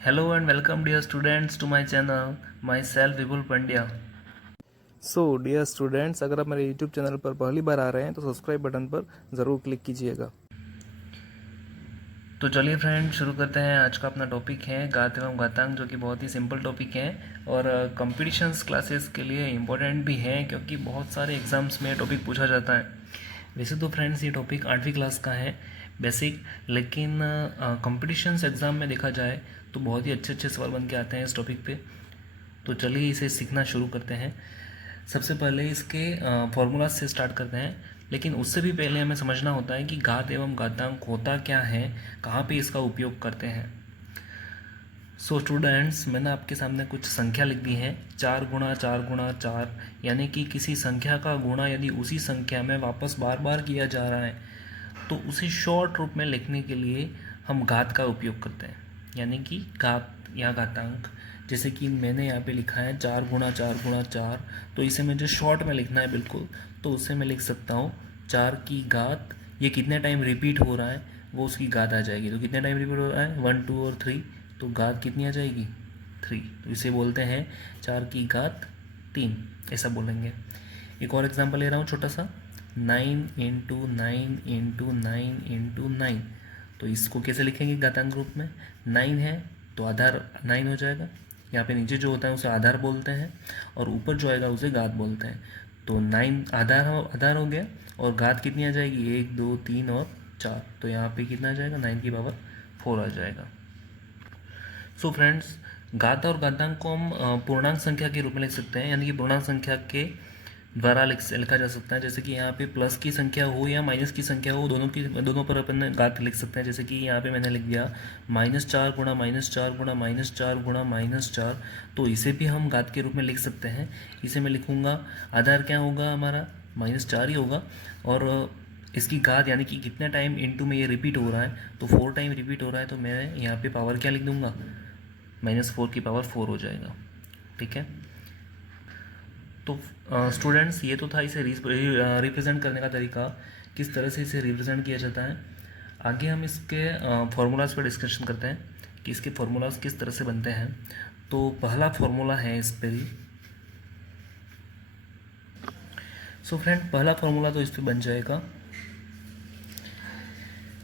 Hello and welcome dear students to my channel, myself Vipul Pandya. Dear students, अगर आप मेरे YouTube channel पर पहली बार आ रहे हैं तो सब्सक्राइब बटन पर ज़रूर क्लिक कीजिएगा। तो चलिए फ्रेंड शुरू करते हैं। आज का अपना टॉपिक है गात एवं गातांक, जो कि बहुत ही सिंपल टॉपिक है और कॉम्पिटिशन्स क्लासेस के लिए इम्पोर्टेंट भी है, क्योंकि बहुत सारे एग्ज़ाम्स में टॉपिक पूछा जाता है। वैसे तो फ्रेंड्स ये टॉपिक 8वीं क्लास का है बेसिक, लेकिन कॉम्पिटिशन्स एग्ज़ाम में देखा जाए तो बहुत ही अच्छे अच्छे सवाल बन के आते हैं इस टॉपिक पे। तो चलिए इसे सीखना शुरू करते हैं। सबसे पहले इसके फॉर्मूला से स्टार्ट करते हैं, लेकिन उससे भी पहले हमें समझना होता है कि घात एवं घातांक होता क्या है, कहाँ पे इसका उपयोग करते हैं। सो स्टूडेंट्स, मैंने आपके सामने कुछ संख्या लिख दी है, 4 गुणा 4 गुणा 4, यानी कि किसी संख्या का गुणा यदि उसी संख्या में वापस बार बार किया जा रहा है तो उसे शॉर्ट रूप में लिखने के लिए हम घात का उपयोग करते हैं, यानी कि घात या घातांक। जैसे कि मैंने यहाँ पे लिखा है 4 गुणा 4 गुणा 4, तो इसे मुझे शॉर्ट में लिखना है बिल्कुल, तो उसे मैं लिख सकता हूँ 4 की घात। ये कितने टाइम रिपीट हो रहा है वो उसकी घात आ जाएगी। तो कितने टाइम रिपीट हो रहा है, 1 2 और 3, तो घात कितनी आ जाएगी, 3। तो इसे बोलते हैं 4 की घात 3, ऐसा बोलेंगे। एक और एग्जाम्पल ले रहा हूँ छोटा सा, 9 इंटू 9 इंटू 9 इंटू 9। तो इसको कैसे लिखेंगे घातांक रूप में, 9 है तो आधार 9 हो जाएगा। यहाँ पे नीचे जो होता है उसे आधार बोलते हैं और ऊपर जो आएगा उसे घात बोलते हैं। तो 9 आधार हो गया और घात कितनी आ जाएगी, 1 2 3 और 4। तो यहाँ पे कितना आ जाएगा, 9 की पावर 4 आ जाएगा। सो फ्रेंड्स, घात और घातांक को हम पूर्णांक संख्या के रूप में लिख सकते हैं, यानी कि पूर्णांक संख्या के द्वारा लिखा जा सकता है। जैसे कि यहाँ पे प्लस की संख्या हो या माइनस की संख्या हो, दोनों पर अपन घात लिख सकते हैं। जैसे कि यहाँ पे मैंने लिख दिया -4 गुणा -4 गुणा -4 गुणा -4, तो इसे भी हम घात के रूप में लिख सकते हैं। इसे मैं लिखूँगा, आधार क्या होगा हमारा, -4 ही होगा, और इसकी घात यानी कि कितने टाइम इनटू में ये रिपीट हो रहा है, तो 4 टाइम रिपीट हो रहा है, तो मैं यहाँ पे पावर क्या लिख दूँगा, -4 की पावर 4 हो जाएगा। ठीक है। तो स्टूडेंट्स, ये तो था इसे रिप्रेजेंट करने का तरीका, किस तरह से इसे रिप्रेजेंट किया जाता है। आगे हम इसके फार्मूलाज पर डिस्कशन करते हैं कि इसके फार्मूलाज किस तरह से बनते हैं। तो पहला फार्मूला है इस पर ही। सो फ्रेंड, पहला फार्मूला तो इस पर बन जाएगा।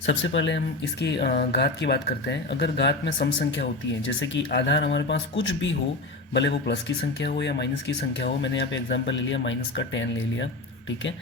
सबसे पहले हम इसकी घात की बात करते हैं। अगर घात में सम संख्या होती है, जैसे कि आधार हमारे पास कुछ भी हो, भले वो प्लस की संख्या हो या माइनस की संख्या हो, मैंने यहाँ पे एग्जांपल ले लिया माइनस का 10 ले लिया, ठीक है।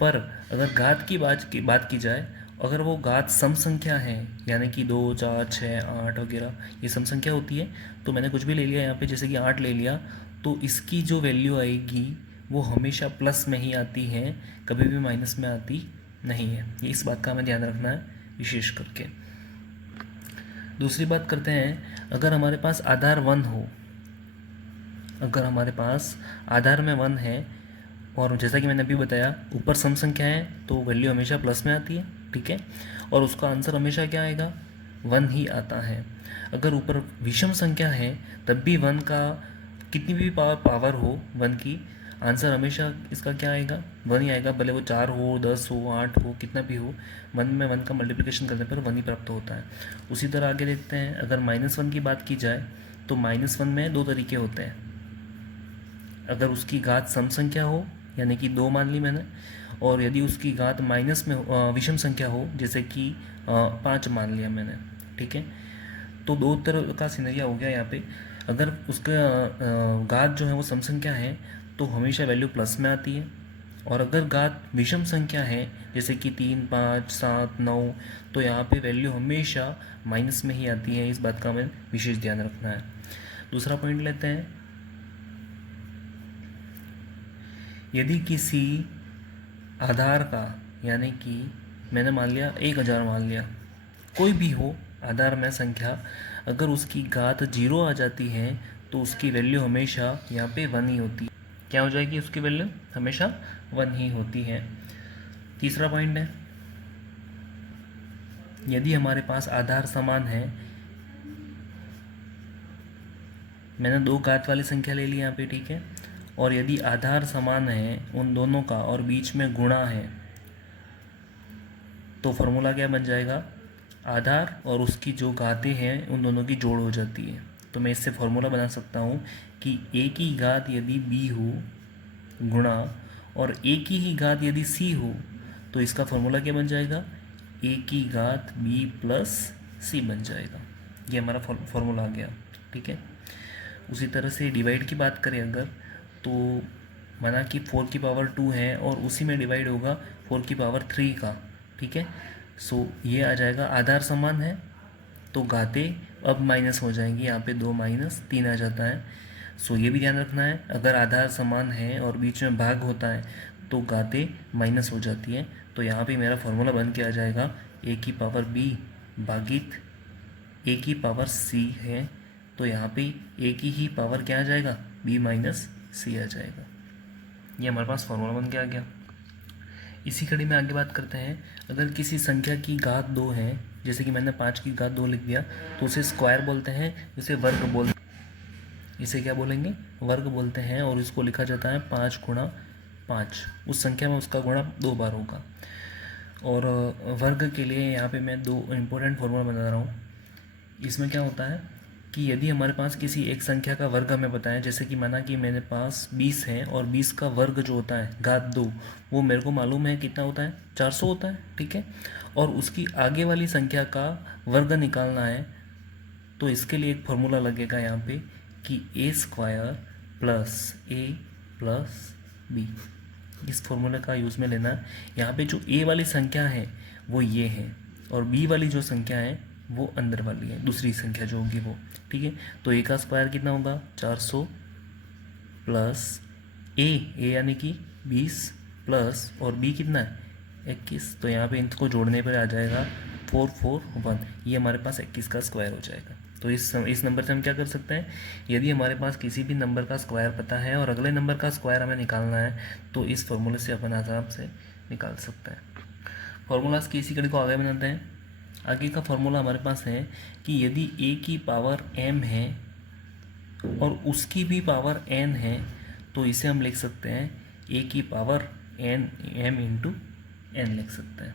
पर अगर घात की बात की जाए, अगर वो घात सम संख्या है, यानी कि 2 4 6 8 वगैरह ये सम संख्या होती है, तो मैंने कुछ भी ले लिया यहाँ पे, जैसे कि 8 ले लिया, तो इसकी जो वैल्यू आएगी वो हमेशा प्लस में ही आती है, कभी भी माइनस में आती नहीं है। ये इस बात का हमें ध्यान रखना है विशेष करके। दूसरी बात करते हैं, अगर हमारे पास आधार 1 हो, अगर हमारे पास आधार में 1 है और जैसा कि मैंने अभी बताया ऊपर सम संख्या है, तो वैल्यू हमेशा प्लस में आती है, ठीक है, और उसका आंसर हमेशा क्या आएगा, 1 ही आता है। अगर ऊपर विषम संख्या है तब भी 1 का कितनी भी पावर हो 1 की, आंसर हमेशा इसका क्या आएगा, 1 ही आएगा, भले वो 4 हो 10 हो 8 हो कितना भी हो, 1 में 1 का मल्टीप्लिकेशन करने पर 1 ही प्राप्त होता है। उसी तरह आगे देखते हैं, अगर -1 की बात की जाए तो -1 में 2 तरीके होते हैं। अगर उसकी घात सम संख्या हो, यानी कि 2 मान ली मैंने, और यदि उसकी घात माइनस में विषम संख्या हो, जैसे कि 5 मान लिया मैंने, ठीक है। तो 2 तरह का सिनेरिया हो गया यहाँ पे। अगर उसका घात जो है वो सम संख्या है तो हमेशा वैल्यू प्लस में आती है, और अगर घात विषम संख्या है, जैसे कि 3 5 7 9, तो यहाँ पे वैल्यू हमेशा माइनस में ही आती है। इस बात का हमें विशेष ध्यान रखना है। दूसरा पॉइंट लेते हैं, यदि किसी आधार का, यानी कि मैंने मान लिया 1000 मान लिया, कोई भी हो आधार में संख्या, अगर उसकी घात 0 आ जाती है तो उसकी वैल्यू हमेशा यहाँ पे 1 ही होती है। क्या हो जाएगी, उसकी वैल्यू हमेशा 1 ही होती है। तीसरा पॉइंट है, यदि हमारे पास आधार समान है, मैंने 2 घात वाली संख्या ले ली यहाँ पे, ठीक है, और यदि आधार समान है उन दोनों का और बीच में गुणा है, तो फॉर्मूला क्या बन जाएगा, आधार और उसकी जो घातें हैं उन दोनों की जोड़ हो जाती है। तो मैं इससे फॉर्मूला बना सकता हूँ कि a की घात यदि b हो गुणा और a की ही घात यदि c हो, तो इसका फॉर्मूला क्या बन जाएगा, a की घात b प्लस c बन जाएगा। ये हमारा फॉर्मूला आ गया। ठीक है, उसी तरह से डिवाइड की बात करें अगर, तो माना कि 4 की पावर 2 है और उसी में डिवाइड होगा 4 की पावर 3 का। ठीक है, सो ये आ जाएगा, आधार समान है तो घातें अब माइनस हो जाएंगी, यहाँ पे 2 माइनस 3 आ जाता है। सो ये भी ध्यान रखना है, अगर आधार समान है और बीच में भाग होता है तो घातें माइनस हो जाती है। तो यहाँ पे मेरा फॉर्मूला बन के आ जाएगा a की पावर b भागित a की पावर c है, तो यहाँ पे a की ही पावर क्या आ जाएगा, b माइनस c आ जाएगा। ये हमारे पास फॉर्मूला बन के आ गया। इसी कड़ी में आगे बात करते हैं, अगर किसी संख्या की घात 2 है, जैसे कि मैंने 5 की घात 2 लिख दिया, तो उसे स्क्वायर बोलते हैं, उसे वर्ग बोलते हैं। इसे क्या बोलेंगे, वर्ग बोलते हैं, और इसको लिखा जाता है 5 गुणा 5। उस संख्या में उसका गुणा 2 बार होगा। और वर्ग के लिए यहाँ पे मैं 2 इम्पोर्टेंट फॉर्मूला बता रहा हूँ। इसमें क्या होता है कि यदि हमारे पास किसी एक संख्या का वर्ग हमें पता है, जैसे कि माना कि मेरे पास 20 है और 20 का वर्ग जो होता है घात 2, वो मेरे को मालूम है कितना होता है, 400 होता है। ठीक है, और उसकी आगे वाली संख्या का वर्ग निकालना है, तो इसके लिए एक फॉर्मूला लगेगा यहाँ पे कि a square plus a plus B. इस फॉर्मूले का यूज़ में लेना है। यहाँ पे जो a वाली संख्या है वो ये है, और b वाली जो संख्या है वो अंदर वाली है, दूसरी संख्या जो होगी वो। ठीक है, तो a का स्क्वायर कितना होगा, 400 प्लस a यानी कि 20 प्लस और b कितना है, 21। तो यहाँ पे इनको जोड़ने पर आ जाएगा 441। ये हमारे पास 21 का स्क्वायर हो जाएगा। तो इस नंबर से हम क्या कर सकते हैं, यदि हमारे पास किसी भी नंबर का स्क्वायर पता है और अगले नंबर का स्क्वायर हमें निकालना है, तो इस फॉर्मूले से अपन आराम से निकाल सकते हैं। फॉर्मूलाज की इसी कड़ी को आगे बनाते हैं। आगे का फॉर्मूला हमारे पास है कि यदि a की पावर m है और उसकी भी पावर n है, तो इसे हम लिख सकते हैं a की power n m into n लिख सकते हैं।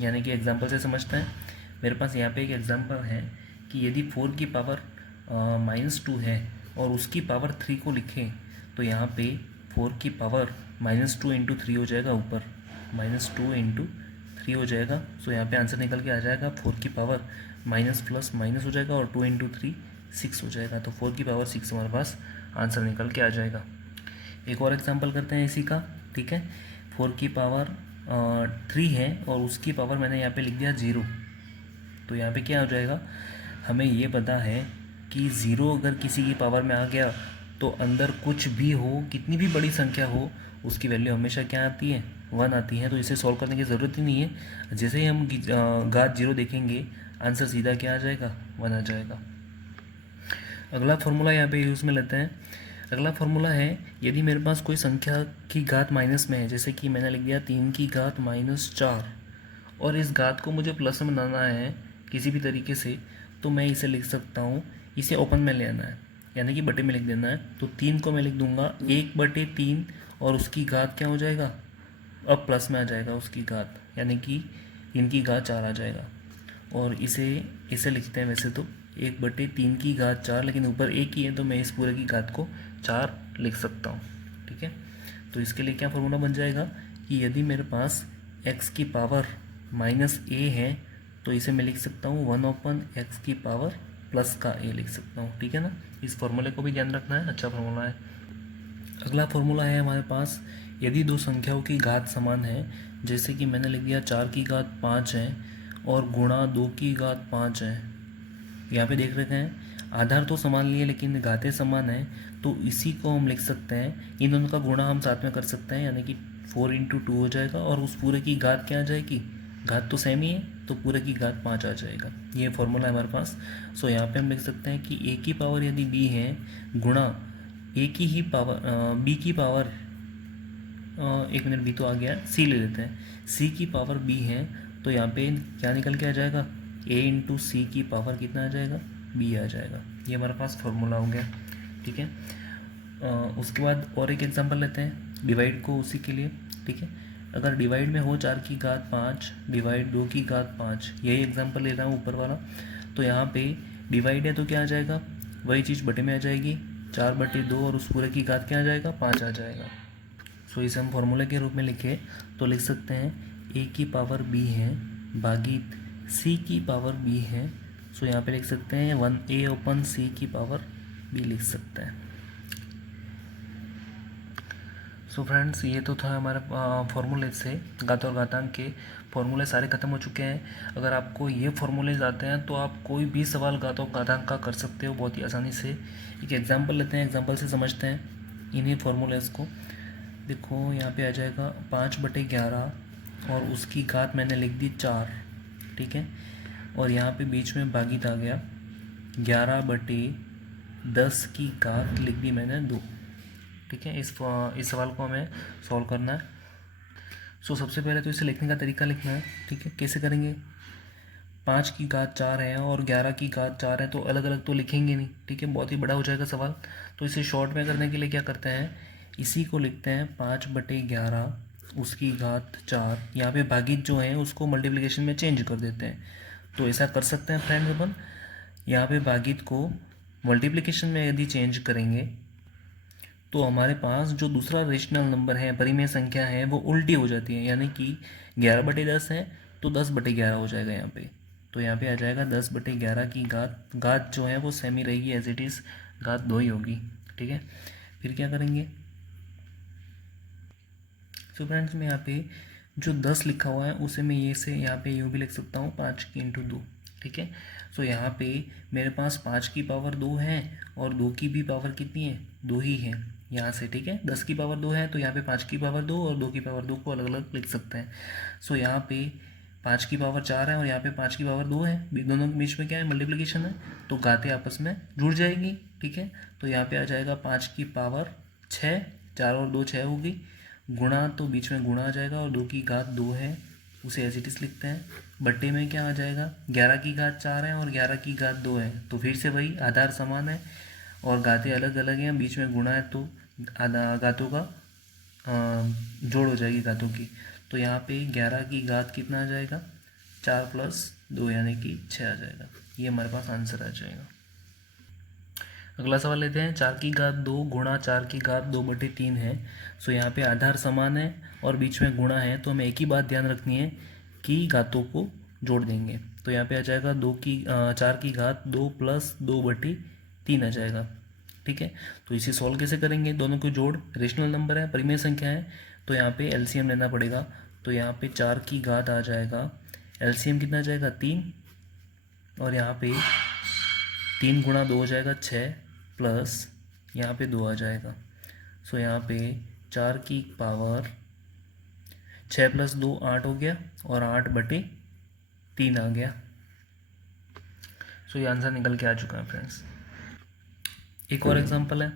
यानी कि एग्जाम्पल से समझते हैं। मेरे पास यहाँ पे एक एग्जाम्पल है कि यदि 4 की पावर -2 है और उसकी पावर 3 को लिखें, तो यहाँ पे 4 की पावर -2 इंटू 3 हो जाएगा, ऊपर -2 इंटू 3 हो जाएगा। सो यहाँ पे आंसर निकल के आ जाएगा 4 की पावर माइनस प्लस माइनस हो जाएगा, और 2 इंटू 3 6 हो जाएगा। तो 4 की पावर 6 हमारे पास आंसर निकल के आ जाएगा। एक और एग्जाम्पल करते हैं इसी का। ठीक है, 4 की पावर 3 है और उसकी पावर मैंने यहाँ पे लिख दिया 0। तो यहाँ पे क्या हो जाएगा, हमें ये पता है कि 0 अगर किसी की पावर में आ गया तो अंदर कुछ भी हो, कितनी भी बड़ी संख्या हो, उसकी वैल्यू हमेशा क्या आती है, 1 आती है। तो इसे सॉल्व करने की ज़रूरत ही नहीं है। जैसे ही हम घात 0 देखेंगे, आंसर सीधा क्या आ जाएगा, 1 आ जाएगा। अगला फॉर्मूला यहाँ पे यूज़ में लेते हैं। अगला फॉर्मूला है, यदि मेरे पास कोई संख्या की घात माइनस में है, जैसे कि मैंने लिख दिया 3 की घात -4, और इस घात को मुझे प्लस में बनाना है किसी भी तरीके से, तो मैं इसे लिख सकता हूँ, इसे ओपन में ले आना है, यानी कि बटे में लिख देना है। तो 3 को मैं लिख दूंगा 1/3, और उसकी घात क्या हो जाएगा, अब प्लस में आ जाएगा उसकी घात, यानी कि इनकी घात 4 आ जाएगा। और इसे लिखते हैं वैसे तो 1/3 की घात 4, लेकिन ऊपर 1 ही है तो मैं इस पूरे की घात को 4 लिख सकता हूँ। ठीक है, तो इसके लिए क्या फॉर्मूला बन जाएगा कि यदि मेरे पास x की पावर -a है, तो इसे मैं लिख सकता हूँ 1/x की पावर प्लस का a लिख सकता हूँ। ठीक है ना, इस फॉर्मूले को भी ध्यान रखना है, अच्छा फॉर्मूला है। अगला फॉर्मूला है हमारे पास, यदि दो संख्याओं की घात समान है, जैसे कि मैंने लिख दिया 4 की घात 5 है और गुणा 2 की घात 5 है। यहाँ पे देख रहे हैं आधार तो समान लिए लेकिन घातें समान है, तो इसी को हम लिख सकते हैं, इन दोनों का गुणा हम साथ में कर सकते हैं, यानी कि 4 इंटू 2 हो जाएगा, और उस पूरे की घात क्या आ जाएगी, घात तो सेम ही है, तो पूरे की घात 5 आ जाएगा। ये फॉर्मूला है हमारे पास। सो यहाँ पे हम लिख सकते हैं कि a की पावर यदि b है गुणा a की ही पावर b की पावर, एक मिनट b तो आ गया, c ले लेते हैं, c की पावर b है, तो यहाँ पे क्या निकल के आ जाएगा, a इंटू सी की पावर कितना आ जाएगा, b आ जाएगा। ये हमारे पास फॉर्मूला हो गया। ठीक है, उसके बाद और एक एग्जांपल लेते हैं डिवाइड को, उसी के लिए। ठीक है, अगर डिवाइड में हो 4 की घात 5 डिवाइड 2 की घात 5, यही एग्जांपल ले रहा हूँ ऊपर वाला, तो यहाँ पे डिवाइड है तो क्या आ जाएगा, वही चीज़ बटे में आ जाएगी, 4/2 और उस पूरे की घात क्या आ जाएगा, 5 आ जाएगा। सो इसे हम फॉर्मूले के रूप में लिखे तो लिख सकते हैं a की पावर b है भागित c की पावर b है। सो यहाँ पे लिख सकते हैं 1a/c की पावर b लिख सकते हैं। सो फ्रेंड्स, ये तो था हमारे फॉर्मूले से, घात और घातांक के फॉर्मूले सारे ख़त्म हो चुके हैं। अगर आपको ये फॉर्मूलेज आते हैं तो आप कोई भी सवाल घात और घातांक का कर सकते हो बहुत ही आसानी से। एक एग्जांपल लेते हैं, एग्जांपल से समझते हैं इन्हीं फॉर्मूलेज को। देखो यहाँ पे आ जाएगा 5/11 और उसकी घात मैंने लिख दी 4, ठीक है, और यहाँ पे बीच में भागित आ गया 11/10 की घात लिख दी मैंने 2, ठीक है। इस सवाल को हमें सॉल्व करना है। सो सबसे पहले तो इसे लिखने का तरीका लिखना है, ठीक है। कैसे करेंगे, 5 की घात 4 है और 11 की घात 4 है, तो अलग अलग तो लिखेंगे नहीं, ठीक है, बहुत ही बड़ा हो जाएगा सवाल। तो इसे शॉर्ट में करने के लिए क्या करते हैं, इसी को लिखते हैं 5/11 उसकी घात 4, यहाँ पे भागित जो है उसको मल्टीप्लिकेशन में चेंज कर देते हैं। तो ऐसा कर सकते हैं फ्रेंड्स अपन, यहाँ पे भागित को मल्टीप्लिकेशन में यदि चेंज करेंगे तो हमारे पास जो दूसरा रेशनल नंबर है, परिमेय संख्या है, वो उल्टी हो जाती है, यानी कि 11/10 है तो 10/11 हो जाएगा यहाँ पे। तो यहाँ पे आ जाएगा 10/11 की घात जो है वो सेमी रहेगी एज इट इज़, घात 2 ही होगी, ठीक है। फिर क्या करेंगे, सो फ्रेंड्स मैं यहाँ पे जो 10 लिखा हुआ है उसे मैं ये से यहाँ पे यूँ भी लिख सकता हूँ 5 की इंटू 2, ठीक है। सो यहाँ पे मेरे पास 5 की पावर 2 है और 2 की भी पावर कितनी है, 2 ही है यहाँ से, ठीक है। 10 की पावर 2 है तो यहाँ पे 5 की पावर 2 और 2 की पावर 2 को अलग अलग लिख सकते हैं। सो यहाँ पे 5 की पावर 4 है और यहाँ पे 5 की पावर 2 है, दोनों के बीच में क्या है, मल्टीप्लिकेशन है, तो घातें आपस में जुड़ जाएगी, ठीक है। तो यहाँ पे आ जाएगा 5 की पावर 6, 4 और 2 6 होगी, गुणा तो बीच में गुणा आ जाएगा और 2 की घात 2 है, उसे एज इट इज़ लिखते हैं। बट्टे में क्या आ जाएगा, 11 की घात 4 है और 11 की घात 2 है, तो फिर से वही आधार समान है और घातें अलग अलग हैं, बीच में गुणा है तो घातों का जोड़ हो जाएगी घातों की। तो यहाँ पे 11 की घात कितना आ जाएगा, 4 + 2 यानी कि 6 आ जाएगा। ये हमारे पास आंसर आ जाएगा। अगला सवाल लेते हैं, 4 की घात 2 गुणा 4 की घात 2/3 है। सो यहाँ पे आधार समान है और बीच में गुणा है, तो हमें एक ही बात ध्यान रखनी है कि घातों को जोड़ देंगे। तो यहाँ पे आ जाएगा 4 की घात 2 + 2/3 आ जाएगा, ठीक है। तो इसे सॉल्व कैसे करेंगे, दोनों को जोड़, रेशनल नंबर है, परिमेय संख्या है, तो यहाँ पे एलसीएम लेना पड़ेगा। तो यहाँ पे 4 की घात आ जाएगा, एलसीएम कितना आ जाएगा 3, और यहाँ पे 3 × 2 हो जाएगा 6 प्लस यहाँ पे 2 आ जाएगा। सो यहाँ पे 4 की पावर 6 + 2 8 हो गया और 8/3 आ गया। सो ये आंसर निकल के आ चुका है फ्रेंड्स। एक और एग्जांपल है,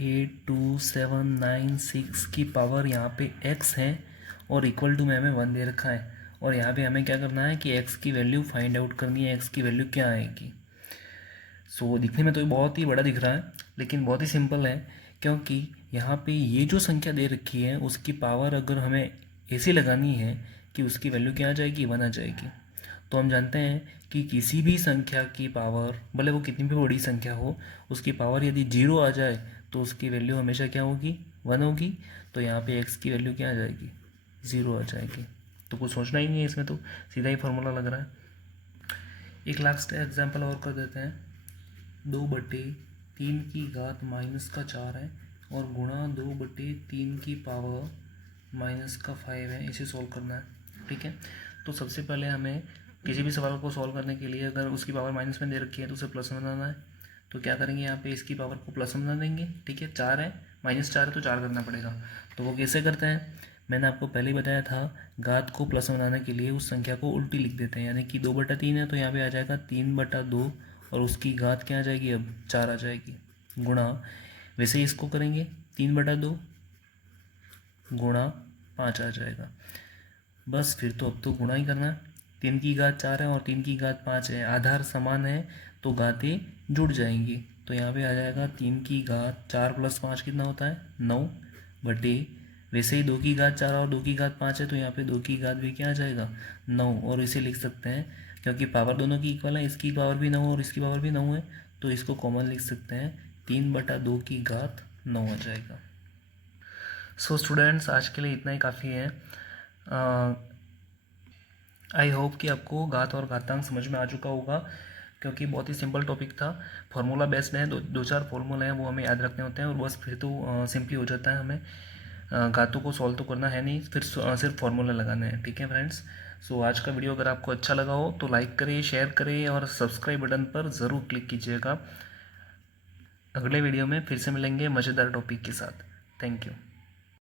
82796 की पावर यहाँ पे x है और इक्वल टू में हमें 1 दे रखा है, और यहाँ पे हमें क्या करना है कि x की वैल्यू फाइंड आउट करनी है, x की वैल्यू क्या आएगी। सो दिखने में तो बहुत ही बड़ा दिख रहा है लेकिन बहुत ही सिंपल है, क्योंकि यहाँ पे ये जो संख्या दे रखी है उसकी पावर अगर हमें ऐसी लगानी है कि उसकी वैल्यू क्या आ जाएगी, 1 आ जाएगी। तो हम जानते हैं कि किसी भी संख्या की पावर, भले वो कितनी भी बड़ी संख्या हो, उसकी पावर यदि 0 आ जाए तो उसकी वैल्यू हमेशा क्या होगी, 1 होगी। तो यहाँ पे x की वैल्यू क्या आ जाएगी, 0 आ जाएगी। तो कुछ सोचना ही नहीं है इसमें, तो सीधा ही फॉर्मूला लग रहा है। एक लास्ट एग्जांपल और कर देते हैं, 2/3 की घात -4 है और गुणा 2/3 की पावर -5 है, इसे सॉल्व करना है, ठीक है। तो सबसे पहले हमें किसी भी सवाल को सॉल्व करने के लिए अगर उसकी पावर माइनस में दे रखी है तो उसे प्लस में बनाना है। तो क्या करेंगे, यहाँ पे इसकी पावर को प्लस में बना देंगे, ठीक है। 4 है, -4 है तो 4 करना पड़ेगा। तो वो कैसे करते हैं, मैंने आपको पहले ही बताया था, घात को प्लस में बनाने के लिए उस संख्या को उल्टी लिख देते हैं, यानी कि 2/3 है तो यहाँ पे आ जाएगा 3/2 और उसकी घात क्या आ जाएगी, अब 4 आ जाएगी, गुणा वैसे ही इसको करेंगे 3/2 गुणा 5 आ जाएगा। बस फिर तो अब तो गुणा ही करना है, 3 की घात 4 है और 3 की घात 5 है, आधार समान है तो घातें जुड़ जाएंगी। तो यहाँ पे आ जाएगा 3 की घात 4 + 5 कितना होता है, 9/3 वैसे ही 2 की घात 4 और 2 की घात 5 है, तो यहाँ पे 2 की घात भी क्या आ जाएगा 9, और इसे लिख सकते हैं क्योंकि पावर दोनों की इक्वल है, इसकी पावर भी 9 और इसकी पावर भी 9 है, तो इसको कॉमन लिख सकते हैं, 3/2 की घात 9 आ जाएगा। सो स्टूडेंट्स, आज के लिए इतना ही काफ़ी है। आई होप कि आपको घात और घातांक समझ में आ चुका होगा, क्योंकि बहुत ही सिंपल टॉपिक था, फार्मूला बेस्ड है, दो चार फार्मूले हैं वो हमें याद रखने होते हैं और बस फिर तो सिंपली हो जाता है। हमें घातों को सॉल्व तो करना है नहीं, फिर सिर्फ फार्मूला लगाने हैं। ठीक है फ्रेंड्स, सो आज का वीडियो अगर आपको अच्छा लगा हो तो लाइक करें, शेयर करें और सब्सक्राइब बटन पर ज़रूर क्लिक कीजिएगा। अगले वीडियो में फिर से मिलेंगे मज़ेदार टॉपिक के साथ। Thank you.